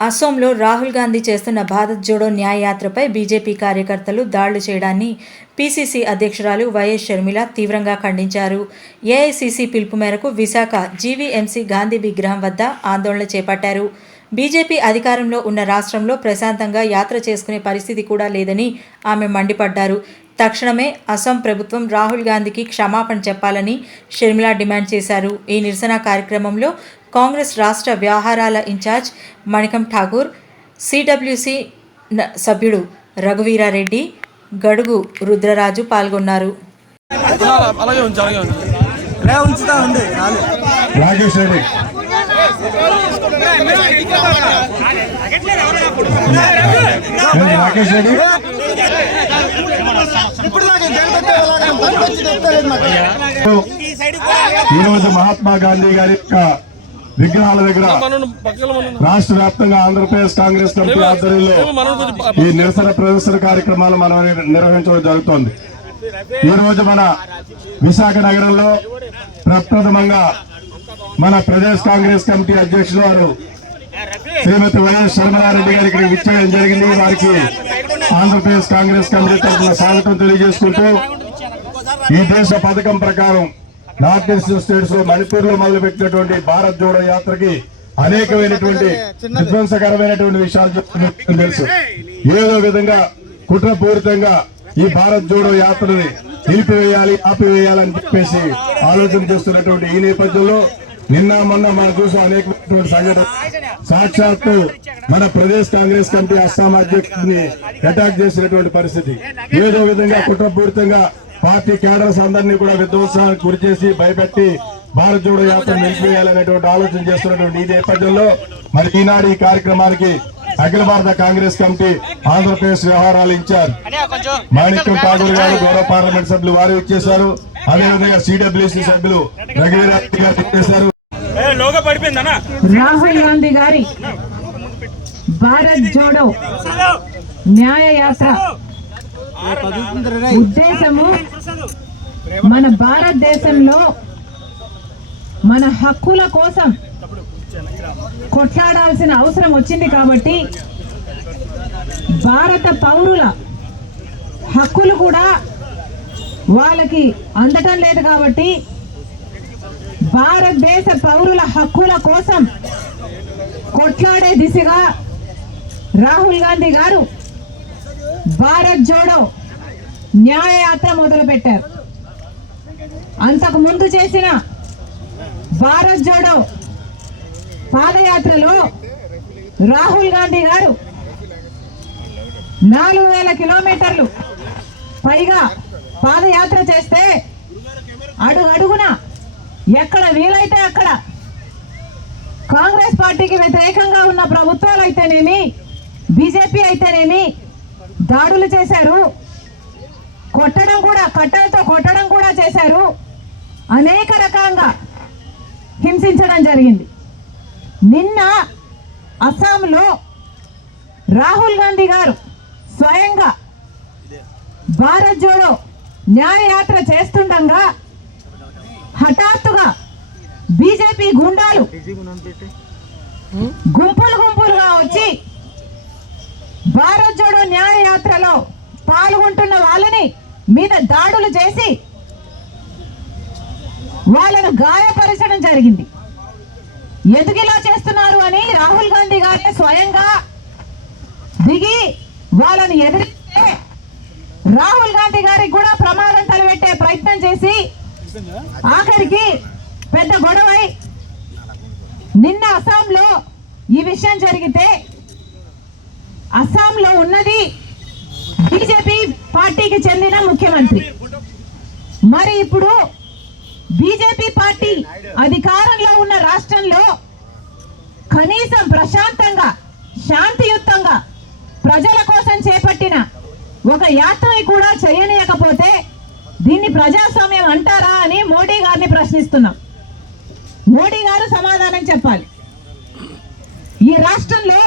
అసోంలో రాహుల్ గాంధీ చేస్తున్న భారత్ జోడో న్యాయయాత్రపై బీజేపీ కార్యకర్తలు దాడులు చేయడాన్ని పీసీసీ అధ్యక్షురాలు వైఎస్ షర్మిల తీవ్రంగా ఖండించారు. ఏఐసీసీ పిలుపు మేరకు విశాఖ జీవీఎంసీ గాంధీ విగ్రహం వద్ద ఆందోళన చేపట్టారు. బీజేపీ అధికారంలో ఉన్న రాష్ట్రంలో ప్రశాంతంగా యాత్ర చేసుకునే పరిస్థితి కూడా లేదని ఆమె మండిపడ్డారు. తక్షణమే అసోం ప్రభుత్వం రాహుల్ గాంధీకి క్షమాపణ చెప్పాలని షర్మిల డిమాండ్ చేశారు. ఈ నిరసన కార్యక్రమంలో కాంగ్రెస్ రాష్ట్ర వ్యవహారాల ఇన్ఛార్జ్ మణికం ఠాగూర్ సిడబ్ల్యూసి సభ్యుడు రఘువీరారెడ్డి గడుగు రుద్రరాజు పాల్గొన్నారు. రాకేష్ రెడ్డి? ఈరోజు మహాత్మా గాంధీ గారి యొక్క విగ్రహాల దగ్గర రాష్ట్ర వ్యాప్తంగా ఆంధ్రప్రదేశ్ కాంగ్రెస్ కమిటీ ఆధ్వర్యంలో ఈ నిరసన ప్రదర్శన కార్యక్రమాలు మనం నిర్వహించడం జరుగుతోంది. ఈ రోజు మన విశాఖ నగరంలో ప్రప్రథమంగా మన ప్రదేశ్ కాంగ్రెస్ కమిటీ అధ్యక్షులు వారు శ్రీమతి వైఎస్ శర్మలారెడ్డి గారు ఇక్కడ విచ్చేయడం జరిగింది. వారికి ఆంధ్రప్రదేశ్ కాంగ్రెస్ కమిటీ తరఫున స్వాగతం తెలియజేసుకుంటూ ఈ దేశ పథకం ప్రకారం నార్త్ ఈస్ట్ స్టేట్స్లో మణిపూర్లో మొదలు పెట్టినటువంటి భారత్ జోడో యాత్రకి అనేకమైనటువంటి విధ్వంసకరమైనటువంటి విషయాలు తెలుసు. ఏదో విధంగా కుట్రపూరితంగా ఈ భారత్ జోడో యాత్రని నిలిపివేయాలి ఆపివేయాలని చెప్పేసి ఆలోచన చేస్తున్నటువంటి ఈ నేపథ్యంలో నిన్న మొన్న మనం చూసాం అనేకమైనటువంటి సంఘటన. సాక్షాత్తు మన ప్రదేశ్ కాంగ్రెస్ కమిటీ అస్సాం అధ్యక్షుడిని అటాక్ చేసినటువంటి పరిస్థితి. ఏదో విధంగా కుట్రపూరితంగా పార్టీ కేడర్స్ అందరినీ కూడా విధ్వంసానికి గురి చేసి భయపెట్టి భారత్ జోడో యాత్ర నిలిపివేయాలనేటువంటి ఆలోచన చేస్తున్నటువంటి ఈ నేపథ్యంలో మరి ఈనాడు ఈ కార్యక్రమానికి అఖిల భారత కాంగ్రెస్ కమిటీ ఆంధ్రప్రదేశ్ వ్యవహారాల ఇన్ఛార్జ్ మాణిక్యం ఠాగూర్ గారు గౌరవ పార్లమెంట్ సభ్యులు వారు ఇచ్చేశారు. అదేవిధంగా సిడబ్ల్యూసీ సభ్యులు రఘువీరారెడ్డి గారు ఇచ్చేశారు. రాహుల్ గాంధీ గారి భారత్ జోడో న్యాయ యాత్ర ఉద్దేశము మన భారతదేశంలో మన హక్కుల కోసం కొట్లాడాల్సిన అవసరం వచ్చింది కాబట్టి భారత పౌరుల హక్కులు కూడా వాళ్ళకి అందటం లేదు కాబట్టి భారతదేశ పౌరుల హక్కుల కోసం కొట్లాడే దిశగా రాహుల్ గాంధీ గారు భారత్ జోడో న్యాయయాత్ర మొదలుపెట్టారు. అంతకు ముందు చేసిన భారత్ జోడో పాదయాత్రలో రాహుల్ గాంధీ గారు నాలుగు వేల కిలోమీటర్లు పైగా పాదయాత్ర చేస్తే అడుగు అడుగున ఎక్కడ వీలైతే అక్కడ కాంగ్రెస్ పార్టీకి వ్యతిరేకంగా ఉన్న ప్రభుత్వాలు అయితేనేమి బీజేపీ అయితేనేమి దాడులు చేశారు. కొట్టడం కూడా కట్టెలతో కొట్టడం కూడా చేశారు. అనేక రకంగా హింసించడం జరిగింది. నిన్న అస్సాంలో రాహుల్ గాంధీ గారు స్వయంగా భారత్ జోడో న్యాయయాత్ర చేస్తుండగా హఠాత్తుగా బీజేపీ గుండాలు గుంపులు భారత్ జోడో న్యాయ యాత్రలో పాల్గొంటున్న వాళ్ళని మీద దాడులు చేసి వాళ్ళను గాయపరచడం జరిగింది. ఎందుకు ఇలా చేస్తున్నారు అని రాహుల్ గాంధీ గారే స్వయంగా దిగి వాళ్ళని ఎదిరిస్తే రాహుల్ గాంధీ గారికి కూడా ప్రమాదం తలపెట్టే ప్రయత్నం చేసి ఆఖరికి పెద్ద గొడవై నిన్న అస్సాంలో ఈ విషయం జరిగితే అస్సాంలో ఉన్నది. బీజేపీ పార్టీకి చెందిన ముఖ్యమంత్రి. మరి ఇప్పుడు బీజేపీ పార్టీ అధికారంలో ఉన్న రాష్ట్రంలో కనీసం ప్రశాంతంగా శాంతియుతంగా ప్రజల కోసం చేపట్టిన ఒక యాత్రని కూడా చేయనీయకపోతే దీన్ని ప్రజాస్వామ్యం అంటారా అని మోడీ గారిని ప్రశ్నిస్తున్నాం. మోడీ గారు సమాధానం చెప్పాలి. ఈ రాష్ట్రంలో